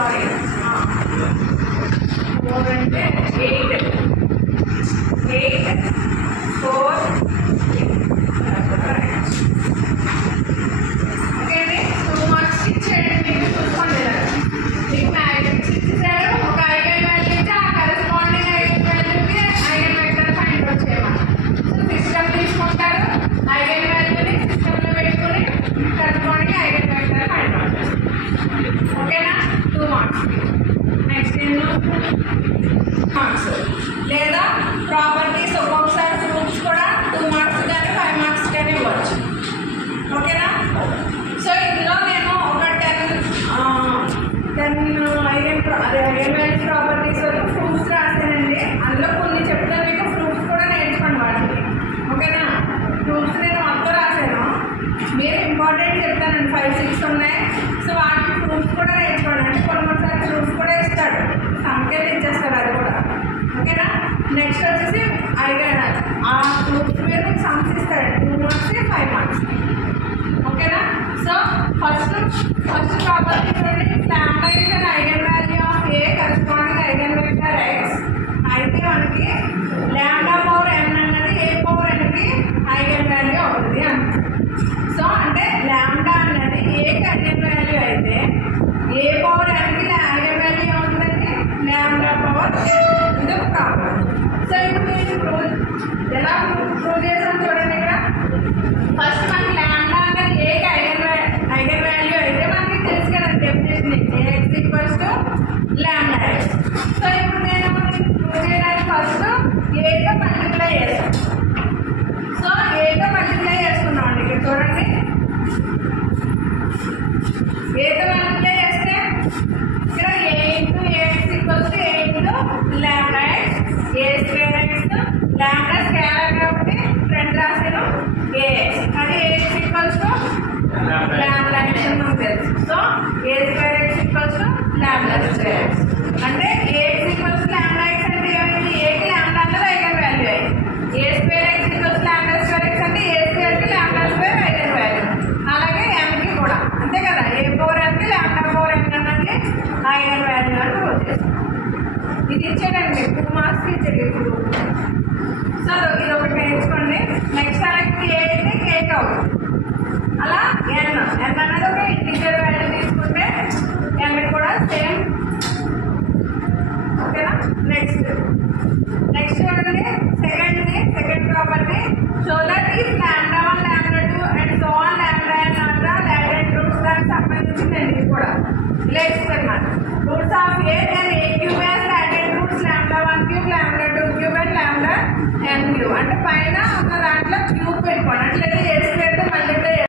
sorry 4 అంటే 8 4 okay అండి 2 marks ఇచ్చేయండి మీకు చూసుకోండి మీకు మ్యాట్రిక్స్ ఇచ్చేసారు ఒక ఐగన్ వాల్యూ ఇచ్చి ఆ కరెస్పాండింగ్ ఐగన్ వాల్యూకి ఐగన్ వెక్టర్ ఫైండ్ అవుట్ చేయమని సో సిస్టమ్ తీసుకుంటారు ఐగన్ వాల్యూని సిస్టంలో పెట్టుకుని corresponding eigen vector find out చేస్తారు ఓకేనా 2 మార్క్స్ నెక్స్ట్ మార్క్స్ లేదా ప్రాపర్టీస్ ఒక్కొక్కసారి ప్రూఫ్స్ కూడా 2 మార్క్స్ కానీ 5 మార్క్స్ కానీ ఇవ్వచ్చు ఓకేనా సో ఇందులో నేను ఒక 10 ఐగన్ వాల్యూ ప్రాపర్టీస్ ప్రూఫ్స్ రాశానండి అందులో కొన్ని చెప్తాను మీకు ప్రూఫ్స్ కూడా నేర్చుకోండి వాటికి ఓకేనా ప్రూఫ్స్ నేను మొత్తం రాశాను మీరు ఇంపార్టెంట్ చెప్తానండి 5-6 ఉన్నాయి సో వాటికి ప్రూఫ్స్ కూడా నేర్చుకోండి అంటే కొన్నిసారి ప్రూఫ్స్ కూడా ఇస్తాడు సంఖ్యలు ఇచ్చేస్తాడు అది కూడా ఓకేనా నెక్స్ట్ వచ్చేసి ఐగన్ ఆ ప్రూఫ్స్ మీద మీకు సమ్స్ ఇస్తాడు 2 మార్క్స్ 5 మార్క్స్ ఓకేనా సో ఫస్ట్ ప్రాపర్టీ చూడండి lambda is an eigen value of A corresponding eigen vector x అయితే మనకి లాంబ్డా పవర్ n అన్నది ఏ పవర్ n కి ఐగన్ వాల్యూ అవుతుంది అంట సో అంటే లాంబ్డా అన్నది ఏ ఐగన్ వాల్యూ అయితే ఏ పవర్ n కి ఐగన్ వాల్యూ అవుతుందండి లాంబ్డా పవర్ ఇది ఒక ప్రాబ్లం సో ఇప్పుడు మీరు ఎలా ప్రూవ్ చేసాం చూడండి ఇక్కడ ఫస్ట్ మనకి లాంబ్డా అనేది ఏ ఐగన్ వాల్యూ అయితే మనకి తెలుసు కదా definition x equals to lambda x so ఇప్పుడు నేను ప్రూవ్ చేయడానికి ఫస్ట్ ఏతో మల్టిప్లై చేస్తాను సో ఏతో మల్టిప్లై చేసుకున్నాం అండి ఇక్కడ చూడండి ఏతో మల్టిప్లై చేస్తే ఇక్కడ a into x equals to a into lambda x a square x lambda scalar కాబట్టి ఫ్రంట్ రాశాను ax అది ax equals to lambda x అని మనకు తెలుసు so a square x equals to lambda square x అంటే ax equals to lambda x అంటే ఏమైంది a కి లాంబ్డా అన్నది ఐగన్ వాల్యూ అయింది a square x equals to lambda square x అంటే a స్క్వేర్ కి లాంబ్డా స్క్వేర్ ఐగన్ వాల్యూ అలాగే n కి కూడా అంతే కదా a పవర్ n కి లాంబ్డా పవర్ n అన్నది ఐగన్ వాల్యూ అని ప్రూవ్ చేస్తాం ఇది ఇచ్చాడండి 2 మార్క్స్ ఇచ్చాడు ఇప్పుడు సో ఇది ఒకటి నేర్చుకోండి నెక్స్ట్ అలాగే ఏ అయితే కేక్ అవుతుంది అలా n అన్నది ఒక ఇంటిజర్ వాల్యూ తీసుకుంటే n కూడా సేమ్ ఓకేనా నెక్స్ట్ చూడండి second property so that is lambda 1 lambda 2 and so on lambda n are the latent roots దానికి సంబంధించిందండి ఇది కూడా ఇలా ఇస్తారన్నమాట roots of A then A cube as latent roots lambda 1 cube lambda 2 cube and lambda n cube అంటే పైన ఉన్న